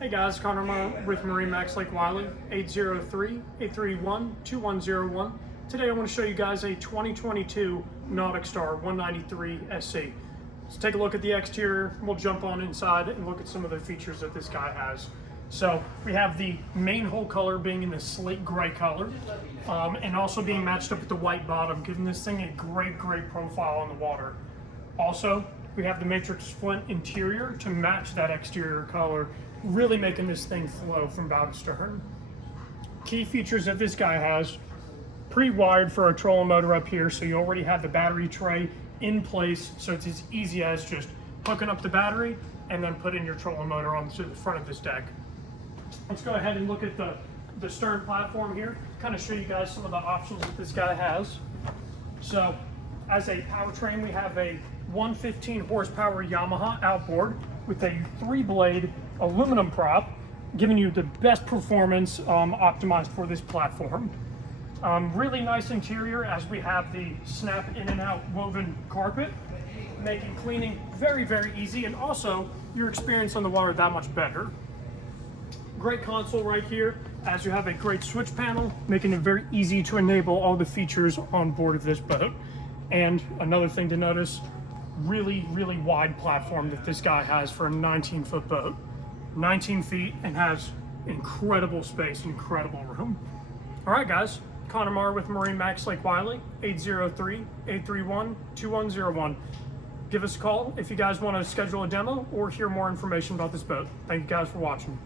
Hey guys, Connor with MarineMax Lake Wylie, 803-831-2101. Today I want to show you guys a 2022 NauticStar 193 SC. Let's take a look at the exterior. We'll jump on inside and look at some of the features that this guy has. So we have the main hull color being in the slate gray color, and also being matched up with the white bottom, giving this thing a great profile on the water. Also, we have the matrix flint interior to match that exterior color, really making this thing flow from bow to stern. Key features that this guy has: pre-wired for a trolling motor up here, so you already have the battery tray in place, so it's as easy as just hooking up the battery and then putting your trolling motor onto the front of this deck. Let's go ahead and look at the stern platform here, kind of show you guys some of the options that this guy has. So as a Powertrain, we have a 115 horsepower Yamaha outboard with a 3-blade aluminum prop, giving you the best performance optimized for this platform. Really nice interior, as we have the snap in and out woven carpet, making cleaning very easy, and also your experience on the water that much better. Great console right here, as you have a great switch panel, making it very easy to enable all the features on board of this boat. And another thing to notice, really wide platform that this guy has for a 19-foot boat. 19 feet, and has incredible space, incredible room. All right, guys, Connor with MarineMax Lake Wylie, 803-831-2101. Give us a call if you guys want to schedule a demo or hear more information about this boat. Thank you guys for watching.